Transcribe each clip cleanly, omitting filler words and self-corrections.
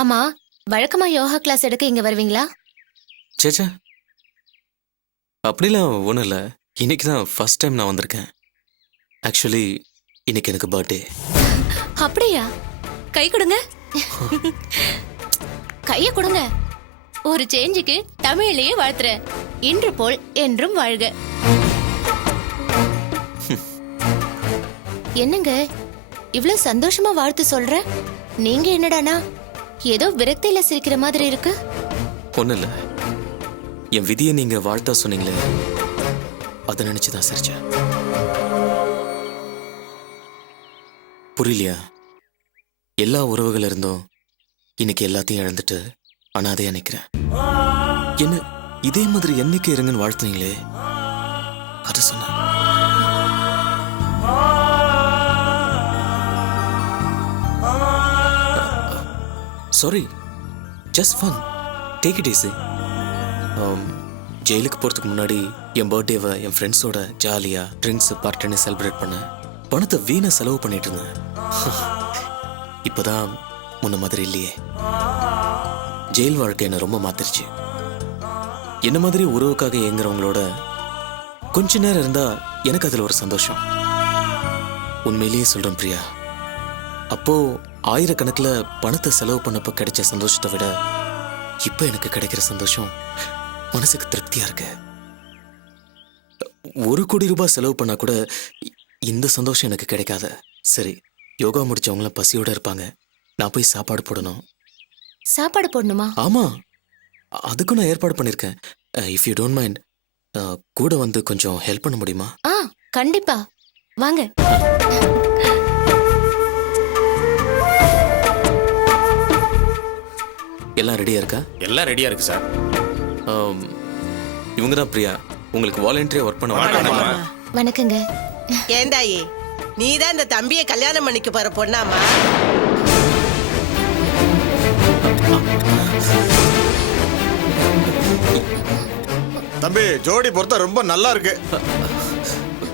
ஆமா, வழக்கமா யோகா கிளாஸ் எடுக்க இங்க வருவீங்களா? சேச்சா, அப்படிலாம் ஒன்றும் இல்லை. இன்னைக்கு தான் ஃபர்ஸ்ட் டைம் நான் வந்திருக்கேன். ஆக்சுவலி இன்னைக்கு எனக்கு பர்த்டே. அப்படியா? கை கொடுங்க. கைய கொடுங்க. ஒரு சேஞ்சுக்கு தமிழிலேயே வாழ்த்துறேன். இன்று போல் என்றும் வாழ்க. என்னங்க இவ்ளோ சந்தோஷமா வாழ்த்து சொல்ற? நீங்க என்னடானா ஏதோ விரக்தியில சிரிக்கிற மாதிரி இருக்கு. ஒன்றும் இல்லை, என் விதியை நீங்க வாழ்த்தா சொன்னீங்களே, அதை நினைச்சுதான் சிரிச்சேன். புரியலையா? எல்லா உறவுகள் இருந்தும் இன்னைக்கு எல்லாத்தையும் இழந்துட்டு அனாதையா நிக்கிறேன். என்ன இதே மாதிரி என்னைக்கு இருங்கன்னு வாழ்த்துனீங்களே, அது சொன்ன. Sorry, just fun, take it easy. ஜெயிலுக்கு போறதுக்கு முன்னாடி என் பர்த்டேவை என் ஃப்ரெண்ட்ஸோட ஜாலியா ட்ரிங்க்ஸ் பார்ட்டின்னு செலிப்ரேட் பண்ண பணத்தை வீணா செலவு பண்ணிட்டு இருந்தேன். இப்பதான் முன்ன மாதிரி இல்லையே. ஜெயில் வாழ்க்கை என்ன ரொம்ப மாத்திருச்சு. என்ன மாதிரி உறவுக்காக இயங்குறவங்களோட கொஞ்ச நேரம் இருந்தா எனக்கு அதுல ஒரு சந்தோஷம். உண்மையிலேயே சொல்றேன் பிரியா, அப்போ ஆயிரக்கணக்கில் பணத்தை செலவு பண்ணப்ப கிடைச்ச சந்தோஷத்தை விட இப்ப எனக்கு கிடைக்கிற சந்தோஷம் மனசுக்கு திருப்தியா இருக்கு. 1 கோடி ரூபாய் செலவு பண்ணா கூட இந்த சந்தோஷம் எனக்கு கிடைக்காத. சரி, யோகா முடிச்சவங்களாம் பசியோட இருப்பாங்க, நான் போய் சாப்பாடு போடணும். சாப்பாடு போடணுமா? ஆமா, அதுக்கும் நான் ஏற்பாடு பண்ணிருக்கேன். இஃப் யூ டோன்ட் மைண்ட், கூட வந்து கொஞ்சம் ஹெல்ப் பண்ண முடியுமா? கண்டிப்பா வாங்க. எல்லாம் ரெடியா இருக்கா? எல்லாம் ரெடியா இருக்கு சார். இவங்க தான் பிரியா, உங்களுக்கு வாலண்டியரா ஒர்க் பண்ண வராங்க. வணக்கங்க. ஏந்தாயி, நீதான் இந்த தம்பியை கல்யாணம் பண்ணிக்க போற பொண்ணாமா? தம்பி, ஜோடி பொறுத்த ரொம்ப நல்லா இருக்கு.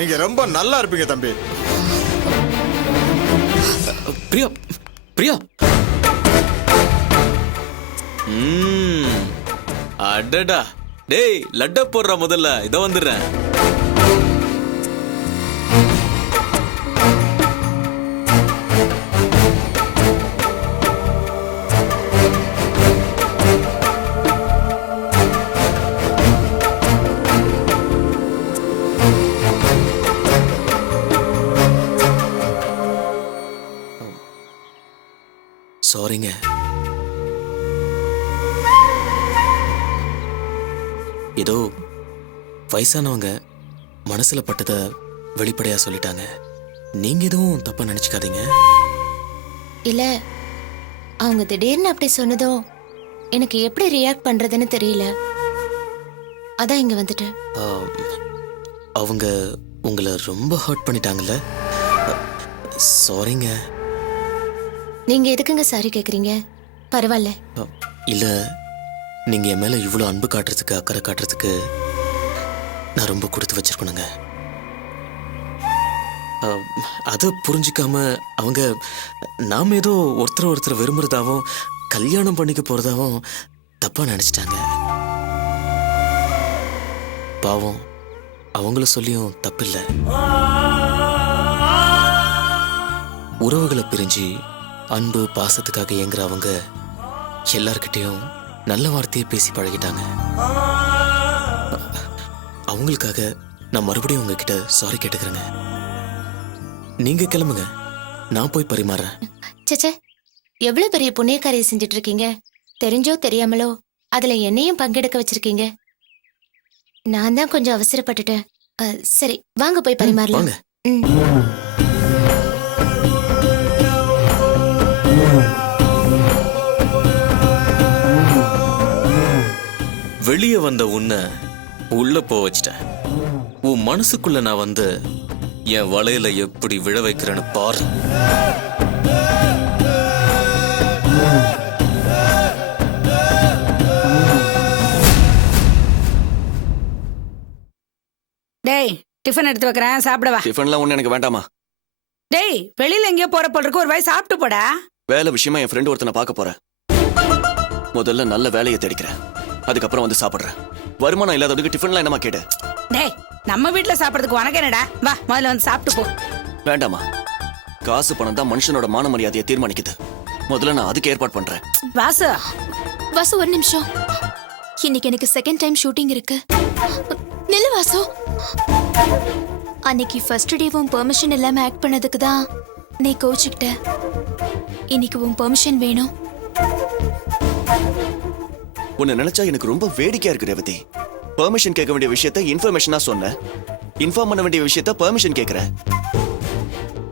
நீங்க ரொம்ப நல்லா இருப்பீங்க தம்பி. பிரியா, பிரியா. அடடா, டேய் லட்ட போடுற, முதல்ல இத வந்துடுறேன். சாரிங்க. ஏதோ வயசானவங்க மனசுல பட்டத வெளிப்படையா சொல்லிட்டாங்க. நீங்க எதுவும் தப்பா நினைச்சுக்காதீங்க. இல்ல, அவங்க திடீர்னு அப்படி சொன்னதும் எனக்கு எப்படி ரியாக்ட் பண்றதுன்னு தெரியல. அதான் இங்க வந்துட்டேன். அவங்க உங்களை ரொம்ப ஹர்ட் பண்ணிட்டாங்கல்ல? சாரிங்க. நீங்க எதுக்குங்க சாரி கேக்குறீங்க? பரவாயில்ல. இல்ல, நீங்க என் மேல இவ்வளவு அன்பு காட்டுறதுக்கு, அக்கறை காட்டுறதுக்கு நான் ரொம்ப கொடுத்து வச்சிருக்கணுங்க. அதை புரிஞ்சுக்காம அவங்க நாம ஏதோ ஒருத்தர் விரும்புறதாவும் கல்யாணம் பண்ணிக்க போறதாவும் தப்பா நினைச்சிட்டாங்க. பாவம், அவங்கள சொல்லியும் தப்பில்லை. உறவுகளை பிரிஞ்சு அன்பு பாசத்துக்காக இயங்குற அவங்க எல்லார்கிட்டையும் நல்ல வார்த்தையை பேசி பழகிட்டாங்க. அவங்களுக்காக நான் மறுபடியும் உங்ககிட்ட சாரி கேட்டுக்கிறேங்க. நீங்க கிளம்புங்க, நான் போய் பரிமாறேன். சச்சே, எவ்வளவு பெரிய புண்ணியக்காரியை செஞ்சுட்டு இருக்கீங்க. தெரிஞ்சோ தெரியாமலோ அதுல என்னையும் பங்கெடுக்க வச்சிருக்கீங்க. நான் தான் கொஞ்சம் அவசரப்பட்டுட்டேன். சரி, வாங்க போய் பரிமாறலாம். வெளியே வந்த உன்னை உள்ள போ வச்சிட்டேன். உன் மனசுக்குள்ள நான் வந்து என் வலையில எப்படி விழ வைக்கிறேன்னு பாரு. டேய், டிஃபன் எடுத்து வைக்கிறேன், சாப்பிட வா. டிஃபன்லாம் ஒண்ணு எனக்கு வேண்டாமா. டேய், வெளியில எங்கேயோ போற போல இருக்கு, ஒரு வாய் சாப்பிட்டு போடா. வேலை விஷயமா என் ஃப்ரெண்ட் ஒருத்தனை பார்க்க போறேன். முதல்ல நல்ல வேலையை தேடிக்கிறேன், அதுக்கப்புறம் வந்து சாப்பிடுறேன். வருமானம் இல்லாதவனுக்கு டிஃபன்லாம் என்னமா கேடு? டேய் நம்ம வீட்ல சாப்பிடுறதுக்கு உனக்கு என்னடா? வா முதல்ல வந்து சாப்பிட்டு போ. வேண்டாமா, காசு பணம் தான் மனுஷனோட மான மரியாதையை தீர்மானிக்குது. முதல்ல நான் அதுக்கு ஏற்பாடு பண்றேன். வாசு வாசு ஒரு நிமிஷம். இன்னைக்கு எனக்கு செகண்ட் டைம் ஷூட்டிங் இருக்கு. நில்லு வாசு. அன்னைக்கு ஃபர்ஸ்ட் டே உன் பெர்மிஷன் இல்லாம ஆக்ட் பண்ணதுக்கு தான் நீ கோச்சுக்கிட்ட. இன்னைக்கு உன் பெர்மிஷன் வேணும். உன்னை நினைச்சா எனக்கு ரொம்ப வேடிக்கையா இருக்கு ரேவதி. பெர்மிஷன் கேட்க வேண்டிய விஷயத்த இன்ஃபர்மேஷனா சொன்ன, இன்ஃபார்ம் பண்ண வேண்டிய விஷயத்த பெர்மிஷன் கேட்கற.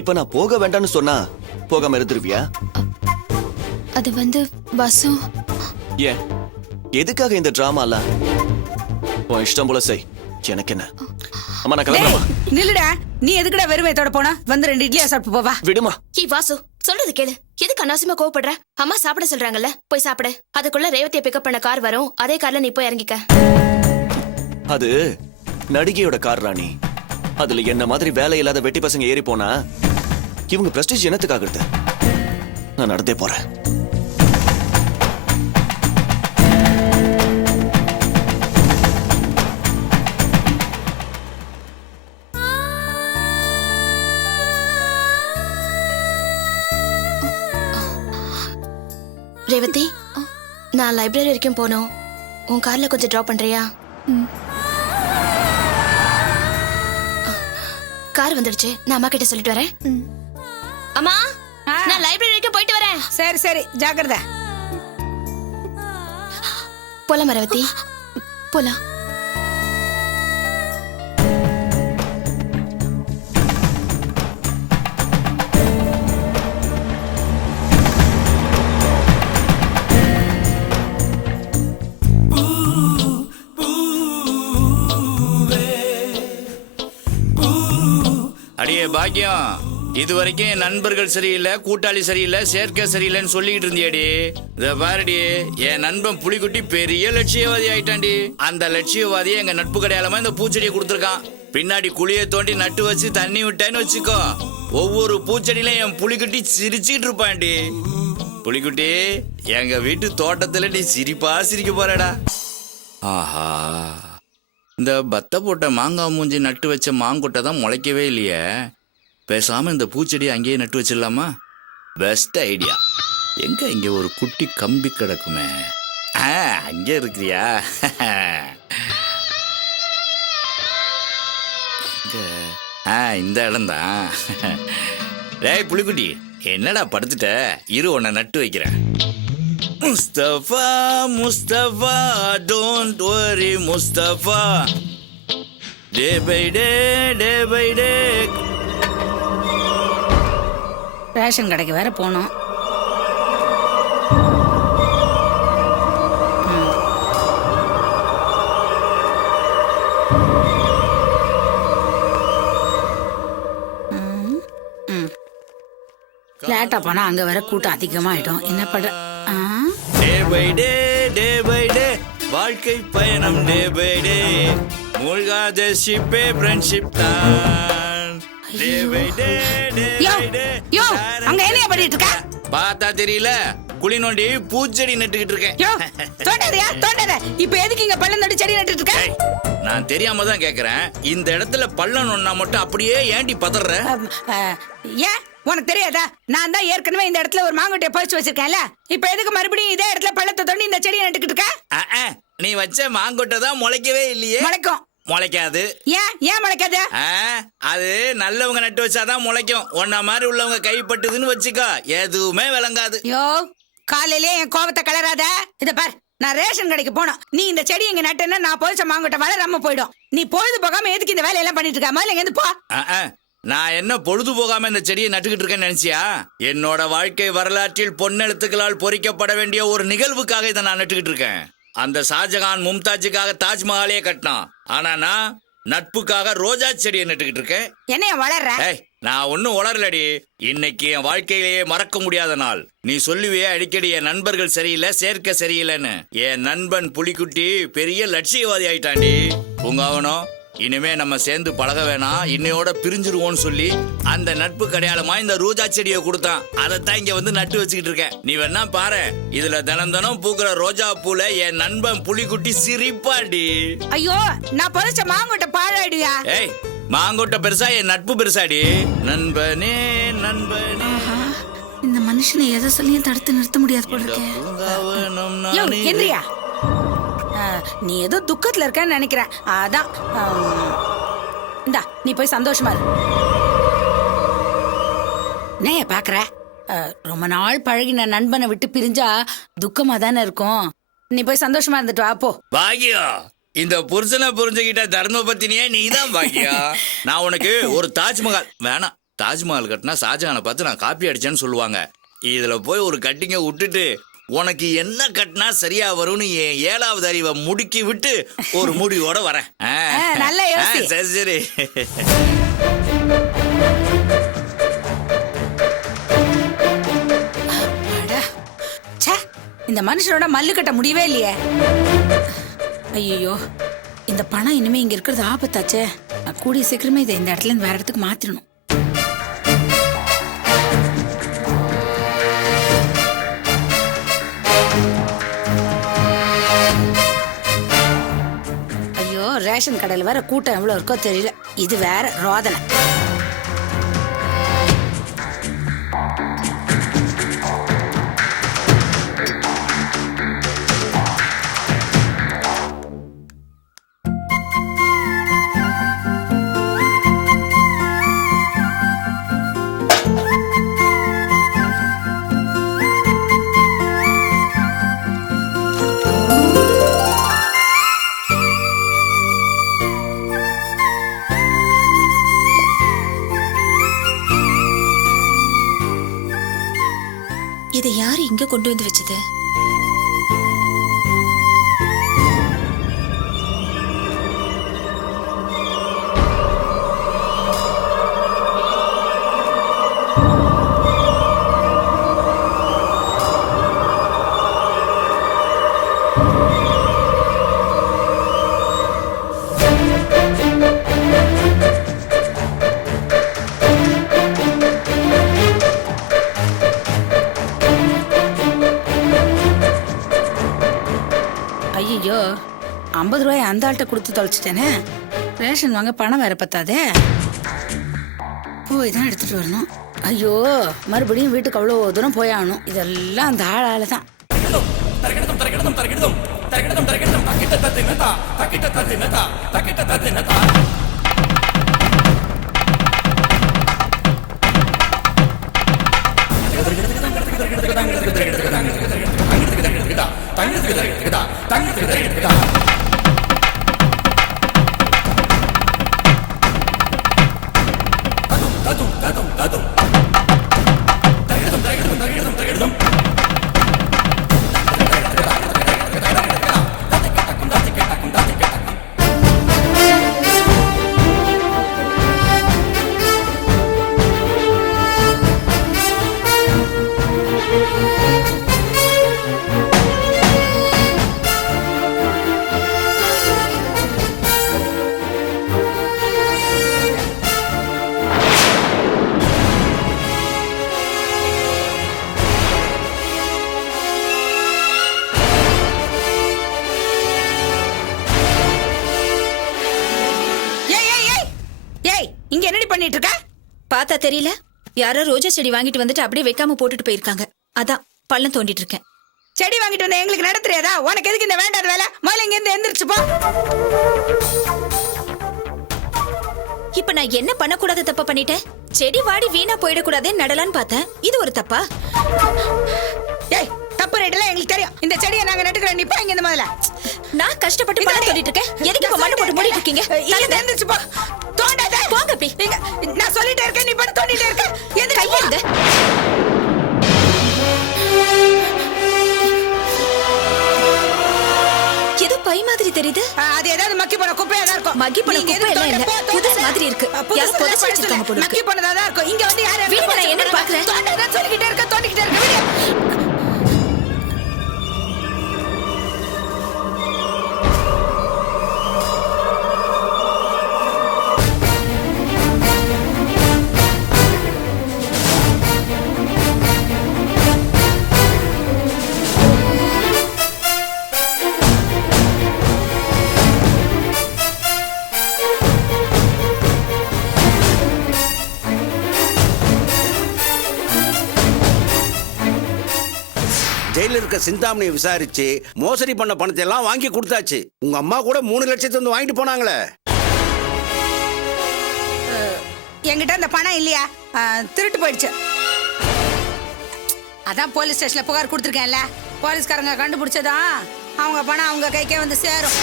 இப்ப நான் போக வேண்டாம்னு சொன்னா போகாம இருந்துருவியா? அது வந்து வாசு, ஏன், எதுக்காக இந்த டிராமாலாம்? உன் இஷ்டம் போல செய், எனக்கு என்ன. அம்மா நான் டேய் கிளம்புறேம்மா. நில்லுடா. நீ எதுக்குடா வெறுமையத்தோட போனா? வந்து 2 இட்லியா சாப்பிட்டு போவா. விடுமா. ஏய் வாசு, சொல்றது கேளு. எதுக்கு அனாவசியமா கோவப்படுற? அம்மா சாப்பிட சொல்றாங்கல்ல, போய் சாப்பிடு. அதுக்குள்ள ரேவதியை பிக்கப் பண்ண கார் வரும், அதே கார்ல நீ போய் இறங்கிக்க. அது நடிகையோட கார் ராணி. அதுல என்ன மாதிரி வேலை இல்லாத வெட்டி பசங்க ஏறி போனா இவங்க பிரஸ்டீஜ் என்னத்துக்காகிறது? நான் நடந்தே போறேன். ரேவதி, நான் லைப்ரரி வரைக்கும் போனோம். உன் கார்ல கொஞ்சம் டிராப் பண்றியா? கார் வந்துடுச்சு, நான் அம்மா கிட்ட சொல்லிட்டு வரேன். அம்மா, நான் லைப்ரரி வரைக்கும் போயிட்டு வரேன். சரி சரி ஜாக்கிரதை. போலாம் ரேவதி, போலாம். அடியே பாக்கியம், இது வரைக்கும் என் நண்பர்கள் சரியில்லை, கூட்டாளி சரியில்லை, சேர்க்கை சரியில்லைன்னு சொல்லிக்கிட்டு இருந்தியாடி. இத பாருடி, என் நண்பன் புலிக்குட்டி பெரிய லட்சியவாதி ஆயிட்டான்டி. அந்த லட்சியவாதியை எங்க நட்பு கடையாளமா இந்த பூச்செடியை கொடுத்துருக்கான். பின்னாடி குழியை தோண்டி நட்டு வச்சு தண்ணி விட்டேன்னு வச்சுக்கோ, ஒவ்வொரு பூச்செடியிலும் என் புலிக்குட்டி சிரிச்சுட்டு இருப்பான்டி. புலிக்குட்டி, எங்க வீட்டு தோட்டத்துல நீ சிரிப்பா சிரிக்க போறடா. ஆஹா, இந்த பத்த போட்ட மாங்காய் மூஞ்சி நட்டு வச்ச மாங்கொட்டை தான் முளைக்கவே இல்லையே. பேசாம இந்த பூச்செடி அங்கேயே நட்டு வச்சிடலாமா? Best idea. எங்க இங்க ஒரு குட்டி கம்பி கிடக்குமே. அங்கே இருக்கிறியா? இந்த இடம்தான். டேய் புலிக்குட்டி, என்னடா படுத்துட்ட? இரு, உன்னை நட்டு வைக்கிறேன். Mustafa Mustafa, don't worry Mustafa, day by day, day by day. Ration கடைக்கு வேற போனோம். லேட்டா போனா அங்க வேற கூட்டம் அதிகமாயிடும். என்ன பண்ற? டே பை டே, டே பை டே, வாழ்க்கை பயணம் டே பை டே, மூழ்காத ஷிப்பே ஃப்ரெண்ட்ஷிப் தான். டே பை டே, டே பை டே. யோ அங்க என்ன பண்ணிட்டு இருக்க? பார்த்தா தெரியல, குழி நோண்டி பூச்செடி நட்டுக்கிட்டு இருக்கேன். யோ தோண்டாதயா தோண்டாத. இப்ப எதுக்கு இங்க பள்ளம் நட்டு செடி நட்டுட்டு இருக்க? ஏய், நான் தெரியாம தான் கேக்குறேன். இந்த இடத்துல பள்ளம் நோண்டா மட்டும் அப்படியே ஏண்டி பதற? ஏன் உனக்கு தெரியாதா? நான் தான் ஏற்கனவே இந்த இடத்துல ஒரு மாங்கொட்டையை பறிச்சு வச்சிருக்கேன்ல. இப்ப எதுக்கு மறுபடியும் இதே இடத்துல பள்ளத்தை தோண்டி இந்த செடியை நட்டுக்கிட்டு இருக்க? நீ வச்ச மாங்கொட்டை தான் முளைக்கவே இல்லையே. முளைக்கும். முளைக்காது. ஏன் முளைக்காது? அது நல்லவங்க நட்டு வச்சாதான் முளைக்கும். ஒன்ன மாதிரி உள்ளவங்க கைப்பட்டுதுன்னு வச்சுக்கோ, எதுவுமே விளங்காது. யோ காலையிலே என் கோபத்தை கலராத. இத பார், நான் ரேஷன் கடைக்கு போனோம். நீ இந்த செடி இங்க நட்டுன்னா நான் பொறிச்ச மாங்கொட்டை வளராம போயிடும். நீ பொழுது போகாம எதுக்கு இந்த வேலையெல்லாம் பண்ணிட்டு இருக்க? முதல்ல எங்க போ. நான் என்ன பொழுது போகாம இந்த செடியை நட்டுக்கிட்டு இருக்கேன்னு நினைச்சியா? என்னோட வாழ்க்கை வரலாற்றில் பொன்னெழுத்துக்களால் பொறிக்கப்பட வேண்டிய ஒரு நிகழ்வுக்காக இதை நான் நட்டுக்கிட்டு இருக்கேன். அந்த ஷாஜகான் மும்தாஜுக்காக தாஜ்மஹாலே கட்டினான். ஆனா நான் நட்புக்காக ரோஜா செடியை நட்டுக்கிட்டு இருக்கேன். என்ன வளர்ற? நான் ஒன்னும் வளரலடி. இன்னைக்கு என் வாழ்க்கையிலேயே மறக்க முடியாத நாள். நீ சொல்லுவியே அடிக்கடி என் நண்பர்கள் சரியில்லை, சேர்க்க சரியில்லைன்னு. என் நண்பன் புலிக்குட்டி பெரிய லட்சியவாதி ஆயிட்டாண்டி. உங்க அவனும் இனிமே நம்ம சேர்ந்து பழக வேணாம், இன்னையோட பிரிஞ்சிருவோம்னு சொல்லி அந்த நட்பு கடையாளமா இந்த ரோஜா செடியை கொடுத்தான். அதைத்தான் இங்க வந்து நட்டு வச்சுக்கிட்டு இருக்கேன். நீ வேணா பாரு, இதுல தினம் தினம் பூக்குற ரோஜா பூல என் நண்பன் புலிக்குட்டி சிரிப்பாடி. ஐயோ, நான் புதைச்ச மாங்கொட்டை பாழாயிடுயா. ஏய், மாங்கொட்டை பெருசா என் நட்பு பெருசாடி. நண்பனே நண்பனே, இந்த மனுஷனை எதை சொல்லியும் தடுத்து நிறுத்த முடியாது போல இருக்கே. பூங்காவனம் யோ, நானே. எந்திரியா. நீ ஏதோ துக்கத்துல இருக்கன்னு நினைக்கிறேன். அதான் இந்தா, நீ போய் சந்தோஷமா இரு. நே பாக்குற, ரொம்ப நாள் பழகின நண்பனை விட்டு பிரிஞ்சா துக்கமா தானே இருக்கும். நீ போய் சந்தோஷமா இருந்துட்டு வா போ. பாக்கியம், இந்த புருஷனை புரிஞ்சுக்கிட்ட தர்ம பத்தினியே நீதான் பாக்கியம். நான் உனக்கு ஒரு தாஜ்மஹால் வேணாம், தாஜ்மஹால் கட்டினா ஷாஜகானை பார்த்து நான் காப்பி அடிச்சேன்னு சொல்லுவாங்க. இதுல போய் ஒரு கட்டிங்க விட்டுட்டு உனக்கு என்ன கட்டினா சரியா வரும்னு என் 7வது அறிவை முடுக்கி விட்டு ஒரு முடிவோட வரேன். நல்ல யோசி. சரி சரி. அட, ச்சே, இந்த மனுஷனோட மல்லு கட்ட முடியவே இல்லையே. ஐயோ, இந்த பணம் இனிமே இங்க இருக்கிறது ஆபத்தாச்சே. நான் கூடிய சீக்கிரமே இதை இந்த இடத்துல இருந்து வேற இடத்துக்கு மாத்திரணும். ஐயோ, ரேஷன் கடையில் வேற கூட்டம் எவ்வளவு இருக்கோ தெரியல. இது வேற ரோதனை. இதை யாரு இங்க கொண்டு வந்து வச்சது? ஐயோ, 50 ரூபாய் அந்த ஆள்கிட்ட கொடுத்து தொலைச்சிட்டேனே. ரேஷன் வாங்க பணம் வேற பத்தாதே. போய் தான் எடுத்துட்டு வரணும். ஐயோ, மறுபடியும் வீட்டுக்கு அவ்வளோ தூரம் போய் ஆகணும். இதெல்லாம் அந்த ஆளால தான். இங்க என்னடி பண்ணிட்டு இருக்க? பார்த்தா தெரியல, யாரோ ரோஜா செடி வாங்கிட்டு வந்துட்டு அப்படியே வைக்காம போட்டுட்டு போயிருக்காங்க. அதான் பள்ளம் தோண்டிட்டு இருக்கேன். செடி வாங்கிட்டு வந்த எங்களுக்கு நட தெரியாதா? உனக்கு எதுக்கு இந்த வேண்டாத வேலை? முதல்ல இங்க இருந்து எந்திரிச்சு போ. இப்ப நான் என்ன பண்ணக்கூடாத தப்பா பண்ணிட்டேன்? செடி வாடி வீணா போயிடக்கூடாதுன்னு நடலான்னு பார்த்தேன். இது ஒரு தப்பா? ஏய், தப்பு ரைட்ல எங்களுக்கு தெரியும். இந்த செடியை நாங்க நட்டுக்கிறோம். நீ போ இங்க இந்த முதல்ல. நான் கஷ்டப்பட்டு பணம் தோண்டிட்டு இருக்கேன். எதுக்கு இப்ப மண்ணு போட்டு மூடிட்டு இருக்கீங்க? இங்க எந்திரிச்சு போ. தோண்டாத. போங்க அப்படி. நான் சொல்லிட்டே இருக்கேன், நீ பட்டு தோண்டிட்டே இருக்க. எந்திரிச்சு போ. கையெடுங்க. ஏதோ பை மாதிரி தெரியுது. அது ஏதாவது மக்கி போன குப்பையா தான் இருக்கும். மக்கி போன குப்பை எல்லாம் இல்ல, புதுசு மாதிரி இருக்கு. யாரோ புதைச்சு வச்சிருக்காங்க போல இருக்கு. மக்கி போனதா தான் இருக்கும். இங்க வந்து யாரு வீடு நான் என்னன்னு பாக்குறேன். தோண்டாத சொல்லிக்கிட்டே இருக்க, தோண்டிக்கிட்டே இருக்க. வீடு. ஜெயில இருக்க சிந்தாமணியை விசாரிச்சு மோசடி பண்ண பணத்தை எல்லாம் வாங்கி கொடுத்தாச்சு. உங்க அம்மா கூட 3 லட்சத்தை வந்து வாங்கிட்டு போனாங்களே. என்கிட்ட அந்த பணம் இல்லையா, திருட்டு போயிடுச்சு. அதான் போலீஸ் ஸ்டேஷன்ல புகார் கொடுத்துருக்கேன்ல, போலீஸ்காரங்க கண்டுபிடிச்சதா அவங்க பணம் அவங்க கைக்கே வந்து சேரும்.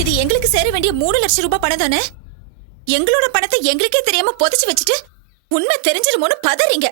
இது எங்களுக்கு சேர வேண்டிய 3 லட்சம் ரூபாய் பணம் தானே? எங்களோட பணத்தை எங்களுக்கே தெரியாம புதைச்சு வச்சுட்டு உண்மை தெரிஞ்சிருமோன்னு பதறீங்க.